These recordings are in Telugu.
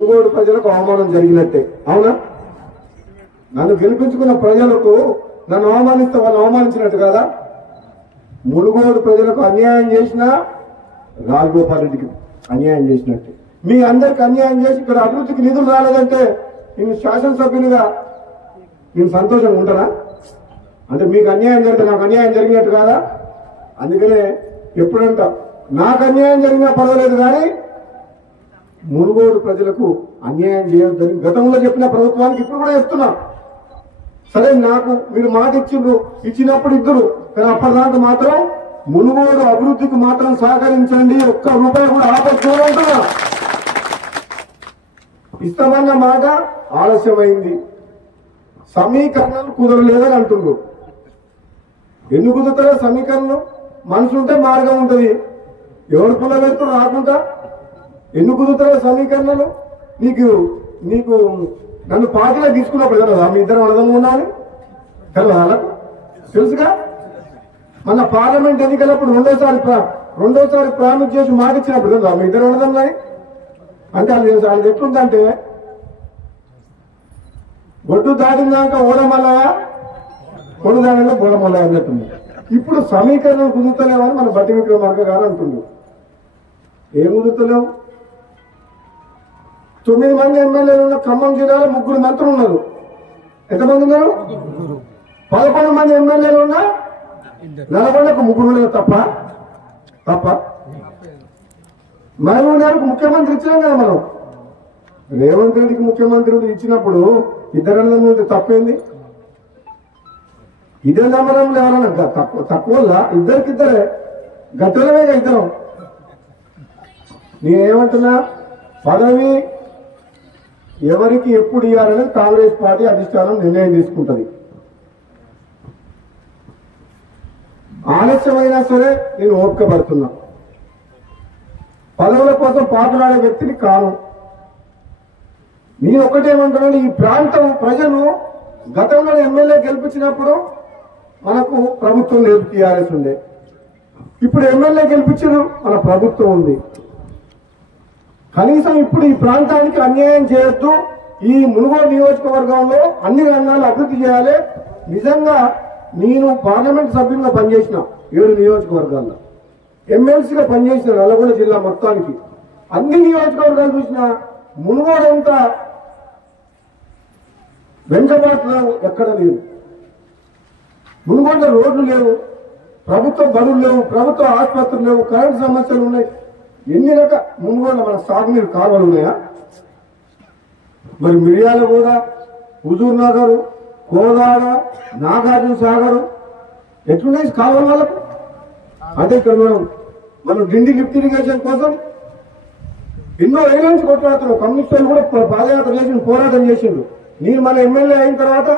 మునుగోడు ప్రజలకు అవమానం జరిగినట్టే. అవునా? నన్ను గెలిపించుకున్న ప్రజలకు నన్ను అవమానిస్తే వాళ్ళు అవమానించినట్టు కదా. మునుగోడు ప్రజలకు అన్యాయం చేసినా రాజగోపాల్ రెడ్డికి అన్యాయం చేసినట్టే. మీ అందరికి అన్యాయం చేసి ఇక్కడ అభివృద్ధికి నిధులు రాలేదంటే నేను శాసనసభ్యునిగా నేను సంతోషంగా ఉంటానా? అంటే మీకు అన్యాయం జరిగితే నాకు అన్యాయం జరిగినట్టు కాదా? అందుకనే ఎప్పుడంట నాకు అన్యాయం జరిగినా పర్వాలేదు, కానీ మునుగోడు ప్రజలకు అన్యాయం చేయొద్దని గతంలో చెప్పిన ప్రభుత్వానికి ఇప్పుడు కూడా చెప్తున్నా. సరే, నాకు మీరు మాట ఇచ్చినప్పుడు ఇద్దరు, కానీ అప్పటిదాకా మాత్రం మునుగోడు అభివృద్ధికి మాత్రం సహకరించండి, ఒక్క రూపాయి కూడా ఆపేసుకోవాలంటున్నా. ఇస్తామన్న మాట ఆలస్యమైంది, సమీకరణలు కుదరలేదని అంటున్నారు. ఎందుకు కుదురుతారో సమీకరణలు? మనసు ఉంటే మార్గం ఉంటుంది. ఎవరు పుల్ల పెడుతున్నారు రాకుండా ఎందుకు కుదురుతారో సమీకరణలు? నీకు నన్ను పార్టీలో తీసుకున్నప్పుడు కదా మీ ఇద్దరు అర్థంగా ఉన్నాను కదా, వాళ్ళకు తెలుసుగా. మన పార్లమెంట్ ఎన్నికలప్పుడు రెండోసారి ప్రామిస్ చేసి మాట ఇచ్చినప్పుడు కదా మీ ఇద్దరు అర్థంగా. అంటే అది ఎట్లుందంటే ఒడ్డు దాటినాక ఓడమల్లయా, కొడు దానిలో బోడమల్లయా అన్నట్టుంది. ఇప్పుడు సమీకరణం కుదురుతలేవని మన బట్టి విక్రమార్క గారు అంటున్నారు. ఏం కుదురుతలేవు? 9 మంది ఎమ్మెల్యేలు ఉన్న ఖమ్మం జిల్లాలో 3 మంత్రులు ఉన్నారు. ఎంతమంది ఉన్నారు? 11 మంది ఎమ్మెల్యేలు ఉన్నా నల్గొండకు 3 తప్ప మహబూబ్నగర్కు ముఖ్యమంత్రి ఇచ్చినాం కదా మనం. రేవంత్ రెడ్డికి ముఖ్యమంత్రి ఇచ్చినప్పుడు ఇద్దరు తప్పేంది? ఇదే నమ్మడంలో ఎవరన్నా తక్కువ ఇద్దరికిద్దరే గతంలోనే ఇద్దరం. నేనేమంటున్నా, పదవి ఎవరికి ఎప్పుడు ఇవ్వాలనేది కాంగ్రెస్ పార్టీ అధిష్టానం నిర్ణయం తీసుకుంటది. ఆలస్యమైనా సరే నేను ఓపిక పడుతున్నా. పదవుల కోసం పాటులాడే వ్యక్తిని కాను. నేను ఒకటేమంటున్నాను, ఈ ప్రాంతం ప్రజలు గతంలో ఎమ్మెల్యే గెలిపించినప్పుడు మనకు ప్రభుత్వం లేదు, టీఆర్ఎస్ ఉండే. ఇప్పుడు ఎమ్మెల్యే గెలిపించారు, మన ప్రభుత్వం ఉంది. కనీసం ఇప్పుడు ఈ ప్రాంతానికి అన్యాయం చేయొద్దు. ఈ మునుగోడు నియోజకవర్గంలో అన్ని రంగాలు అభివృద్ధి చేయాలి. నిజంగా నేను పార్లమెంట్ సభ్యులుగా పనిచేసిన 7 నియోజకవర్గాల్లో, ఎమ్మెల్సీగా పనిచేసిన నల్గొండ జిల్లా మొత్తానికి. అన్ని నియోజకవర్గాలు చూసిన మునుగోడు అంతా వెంకబాటులో ఎక్కడ లేదు. మునుగోడులో రోడ్లు లేవు, ప్రభుత్వ బడులు లేవు, ప్రభుత్వ ఆసుపత్రులు లేవు, కరెంటు సమస్యలు ఉన్నాయి. ఎన్ని రకాల మునుగోడులో మన సాగునీరు కాలువలు ఉన్నాయా? మరి మిర్యాలగూడ, హుజూర్ నగర్, కోదాడ, నాగార్జున సాగర్ ఎట్లున్నాయి కాలువల వాళ్ళకు? అంటే ఇక్కడ మనం డిండి లిఫ్ట్ ఇరిగేషన్ కోసం ఎన్నో ఏళ్ళ నుంచి కొట్లాడుతున్నాం. కమ్యూనిస్టులు కూడా పాదయాత్ర చేసి పోరాటం చేసిండ్రు. నేను మన ఎమ్మెల్యే అయిన తర్వాత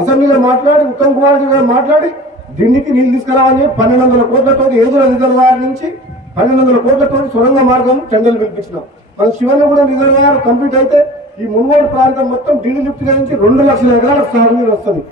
అసెంబ్లీలో మాట్లాడి ఉత్తమ్ కుమార్ రెడ్డి గారు మాట్లాడి డిండికి నీళ్లు తీసుకురావాలని 1200 కోట్లతో ఏదుల రిజర్వాయర్ నుంచి 1200 కోట్లతో సొరంగ మార్గం టెండర్లు పిలిపించినాం. మన శివన్నగూడ రిజర్వాయర్ కంప్లీట్ అయితే ఈ మునుగోడు ప్రాంతం మొత్తం డిండి లిఫ్ట్ నుంచి 2 లక్షల ఎకరాలకు సాగునీరు వస్తుంది.